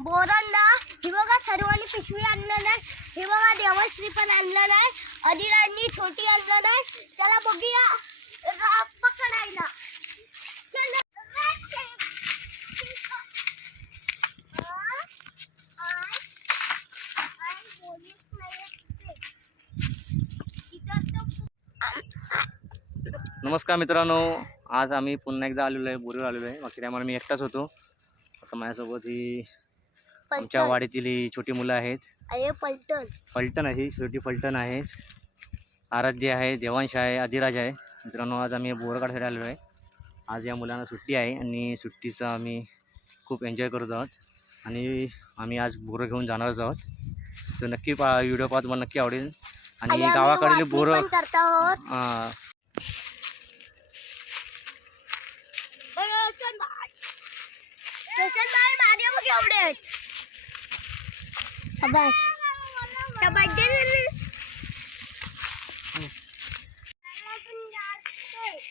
बोरांना हे बघा सर्वांनी पिशवी आणलं नाही हे बघा देवश्री पण आणलं नाही अनिलांनी छोटी आणलं नाही त्याला बघूया. पकडायला. नमस्कार मित्रांनो. आज आम्ही पुन्हा एकदा आलेलो आहे बोरीवर आलेलो आहे. बाकी त्यामुळे मी एकटाच होतो. आता माझ्यासोबत ही आमच्या. वाडीतील ही छोटी मुलं आहेत. अरे पलटण फलटण आहे ही छोटी फलटण आहे. आराध्य आहे देवांश आहे अधिराज आहे. मित्रांनो आज आम्ही बोरं काढायला आलेलो आहे. आज या मुलांना सुट्टी आहे आणि सुट्टीचा आम्ही खूप एन्जॉय करत आहोत. आणि आम्ही आज बोरं घेऊन जाणारच आहोत. तर नक्की पा व्हिडिओ पाहा तुम्हाला नक्की आवडेल. आणि आणि आम्ही गावाकडे वाटणी बोरं पण करत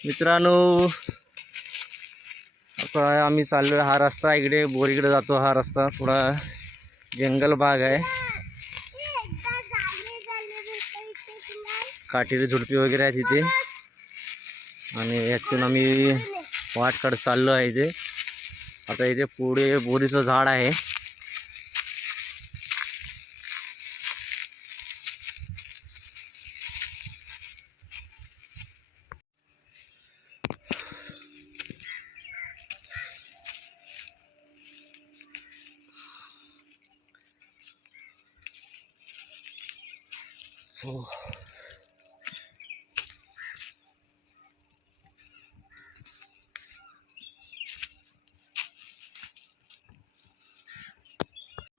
मित्रांनो आता आम्ही चाललो हा रस्ता. इकडे बोरीकडे जातो हा रस्ता. थोडा जंगल भाग आहे. काटेरी झुडपी वगैरे आहे तिथे आणि यातून आम्ही वाट काढत चाललो आहे इथे. आता इथे पुढे बोरीचं झाड आहे.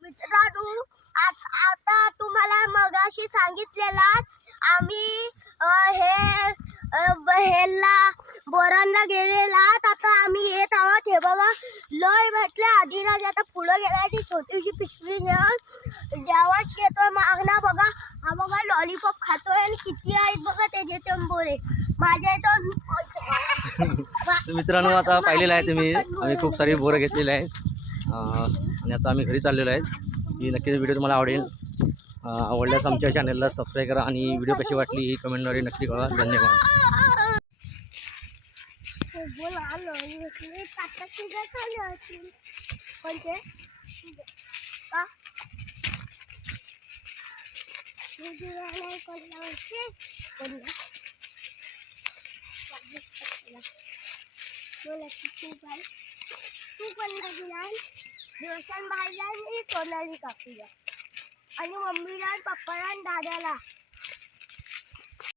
मित्रांनो आता तुम्हाला मगाशी सांगितलेलाच आम्ही हे अ, हेला बोरांना गेलेलात आता आम्ही येत आहोत. हे बघा लय भेटले आधीराज आता पुढं गेला ती छोटीशी पिशवी घेऊन जेवण घेतोय मागणा लॉलीपॉप खातोय आणि किती आहेत बघा त्याचे चंबोरे माझ्या इथं तर मित्रांनो आता पाहिलेलं आहे तुम्ही. आम्ही खूप सारी बोरं घेतलेली आहेत. आणि आता आम्ही घरी चाललेलो आहे. ही नक्कीच व्हिडिओ तुम्हाला आवडेल. आवडल्यास आमच्या चॅनलला सबस्क्राईब करा आणि व्हिडिओ कशी वाटली ही कमेंटद्वारे नक्की कळवा. धन्यवाद. बोल आलो आता तुझ्या खाली असतील कोणते का तुझ्या नाही कोणला होते कोणला बोला की तू बाय तू कोणला दिला रोशन भाईला आणि सोनाली काकूला आणि मम्मीला आणि पप्पाला आणि दादाला